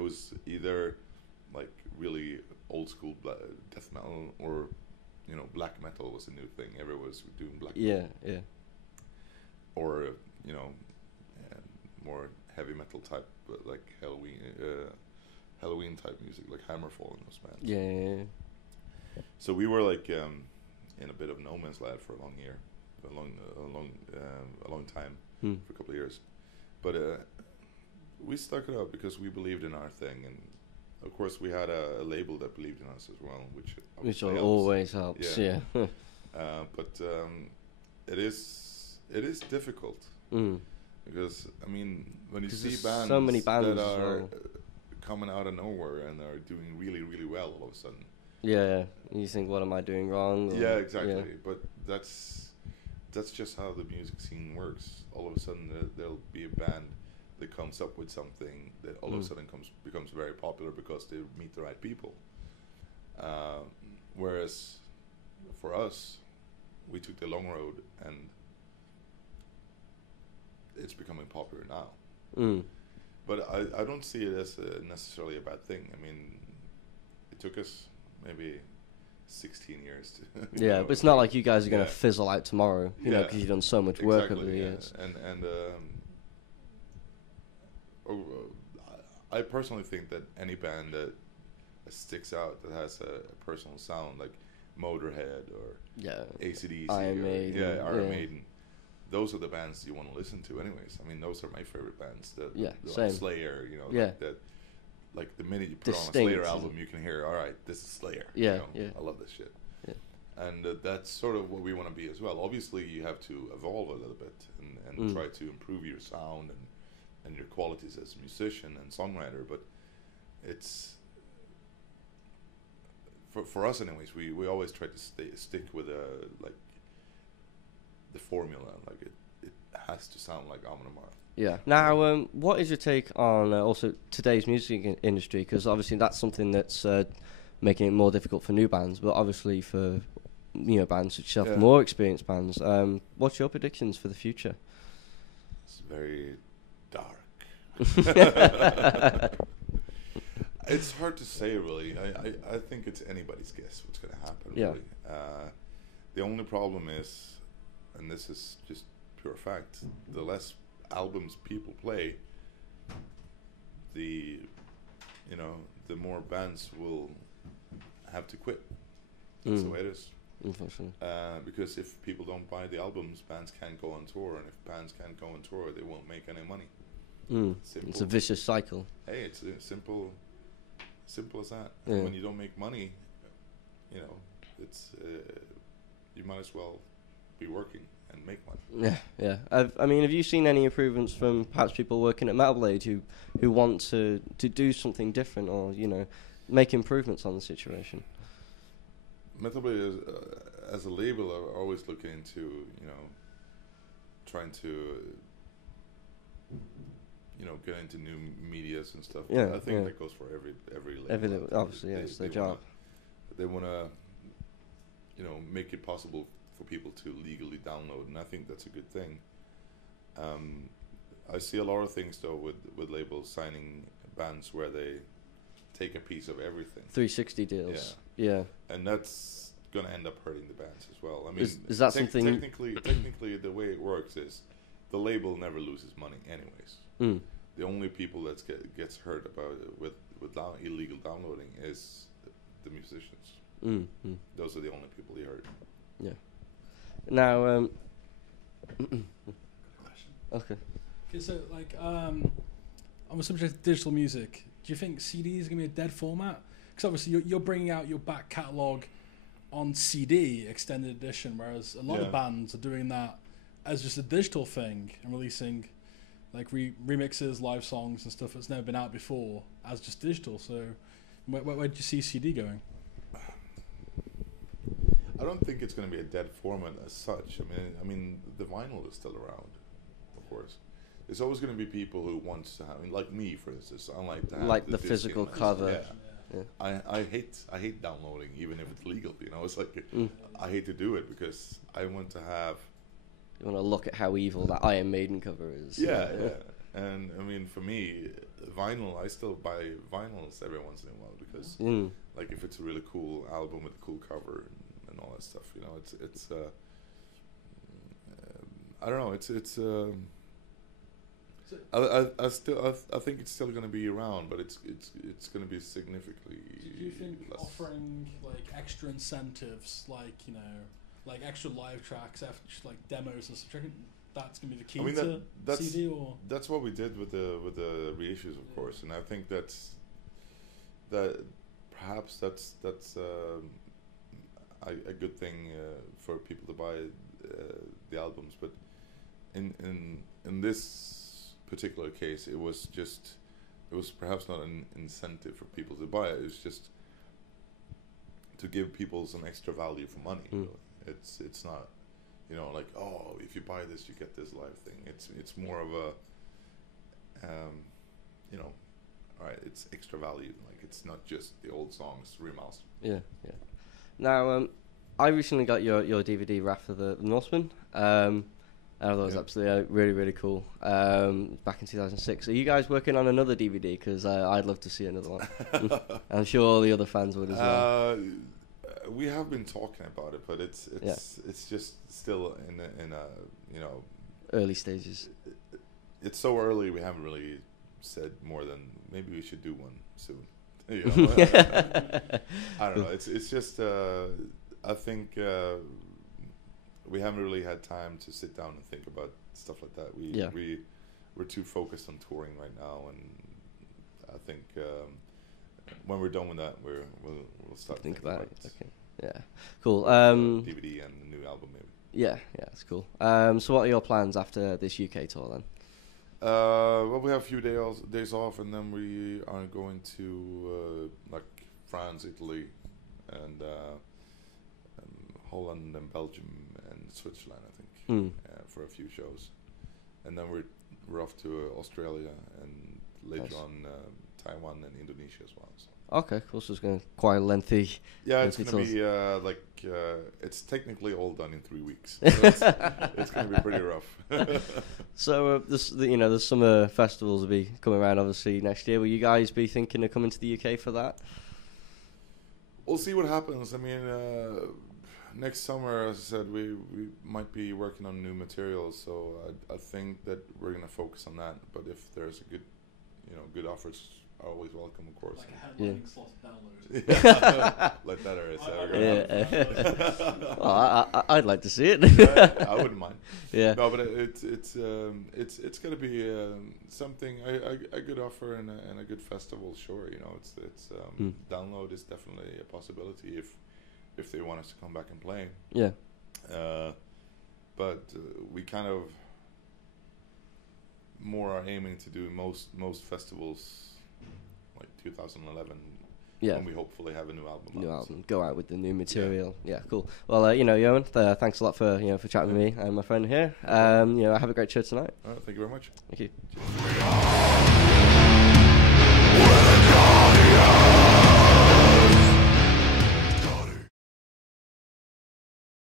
was either like really old school death metal, or black metal was a new thing. Everyone was doing black metal. Yeah. Or more heavy metal type, like Halloween type music, like Hammerfall and those bands. Yeah. So we were like in a bit of no man's land for a long time, for a couple of years, but we stuck it out because we believed in our thing, and of course we had a label that believed in us as well, which always helps. Yeah. But it is difficult. Because I mean, when you see bands, so many bands that are coming out of nowhere and are doing really, really well all of a sudden. Yeah, you think, what am I doing wrong? Yeah, exactly. Yeah. But that's just how the music scene works. All of a sudden, there'll be a band that comes up with something that all of a sudden becomes very popular because they meet the right people. Whereas for us, we took the long road, and it's becoming popular now. But I don't see it as necessarily a bad thing. I mean, it took us maybe 16 years to... Yeah, but it's not like you guys are going to fizzle out tomorrow, you know, because you've done so much work over the years. And I personally think that any band that sticks out, that has a personal sound, like Motorhead or AC/DC, Iron Maiden, those are the bands you want to listen to anyways. I mean, those are my favorite bands. Like Slayer, like the minute you put on a Slayer album, you can hear, all right, this is Slayer. I love this shit. And that's sort of what we want to be as well. Obviously, you have to evolve a little bit and try to improve your sound and your qualities as a musician and songwriter. But it's... For us anyways, we always try to stick with the formula, like it has to sound like Amon Amarth. Yeah. Now, what is your take on also today's music industry? Because obviously that's something that's making it more difficult for new bands, but obviously for bands such as more experienced bands. What's your predictions for the future? It's very dark. It's hard to say, really. I think it's anybody's guess what's going to happen. Really. The only problem is, and this is just pure fact, the less albums people play, the more bands will have to quit. That's the way it is. Unfortunately. Because if people don't buy the albums, bands can't go on tour, and if bands can't go on tour, they won't make any money. It's a vicious cycle. Hey, it's simple as that. Yeah. And when you don't make money, it's you might as well be working and make money. Yeah. I mean, have you seen any improvements from perhaps people working at Metalheadz who want to do something different, or make improvements on the situation? Metalheadz as a label are always looking into trying to get into new medias and stuff. Yeah, I think that goes for every label. Obviously, it's their job. They want to make it possible for people to legally download, and I think that's a good thing. I see a lot of things though with labels signing bands where they take a piece of everything. 360 deals. Yeah. And that's going to end up hurting the bands as well. I mean, is that something? Technically, the way it works is the label never loses money anyways. The only people that gets hurt about it with illegal downloading is the musicians. Those are the only people he hurt. Yeah. Now, okay. So, on the subject of digital music, do you think CD is going to be a dead format? Because obviously you're bringing out your back catalogue on CD, extended edition, whereas a lot of bands are doing that as just a digital thing and releasing like remixes, live songs and stuff that's never been out before as just digital. So where do you see CD going? I don't think it's going to be a dead format as such. I mean, the vinyl is still around, of course. There's always going to be people who want to have, like me, for instance. I like to have the physical cover. Yeah. I hate downloading, even if it's legal. It's like I hate to do it because I want to have. You want to look at how evil that Iron Maiden cover is. Yeah. And I mean, for me, vinyl, I still buy vinyls every once in a while because, like, if it's a really cool album with a cool cover and all that stuff, you know, it's I don't know, I think it's still going to be around, but it's going to be significantly. Do you think less. Offering like extra incentives, like, you know, like extra live tracks, after like demos and stuff, that's going to be the key to CD? Or that's what we did with the reissues, of course, and I think that's perhaps a good thing for people to buy the albums, but in this particular case, it was perhaps not an incentive for people to buy it. It was just to give people some extra value for money. Really. It's not, you know, like, oh, if you buy this, you get this live thing. It's more of a, you know, all right, it's extra value. Like, it's not just the old songs remastered. Yeah. Now, I recently got your DVD Wrath of the Norseman. I thought it was absolutely really, really cool. Back in 2006. Are you guys working on another DVD? Because I'd love to see another one. I'm sure all the other fans would as well. We have been talking about it, but it's just still in a you know, early stages. It's so early. We haven't really said more than maybe we should do one soon. You know? I don't know. It's just I think. We haven't really had time to sit down and think about stuff like that. We're too focused on touring right now, and I think when we're done with that, we'll start thinking about it. Okay. Yeah, cool. DVD and the new album, maybe. Yeah, that's cool. So what are your plans after this UK tour then? Well, we have a few days off, and then we are going to like France, Italy, and Holland and Belgium and Switzerland, I think, for a few shows, and then we're off to Australia and later on Taiwan and Indonesia as well. So. Okay, cool. So it's going to be quite lengthy. Yeah, it's going to be it's technically all done in 3 weeks. So it's going to be pretty rough. So there's summer festivals will be coming around obviously next year. Will you guys be thinking of coming to the UK for that? We'll see what happens. I mean. Next summer, as I said, we might be working on new materials, so I think that we're going to focus on that. But if there's a good offers, are always welcome, of course. Like a headlining slot download. Like that, or well, I'd like to see it. I wouldn't mind. Yeah. No, but it's going to be something a good offer and a good festival. Sure, you know, it's download is definitely a possibility if they want us to come back and play. Yeah. But we kind of more are aiming to do most festivals like 2011. Yeah. When we hopefully have a new album. Go out with the new material. Yeah, cool. Well, Johan, thanks a lot for chatting with me and my friend here. Have a great show tonight. Thank you very much. Thank you. Cheers.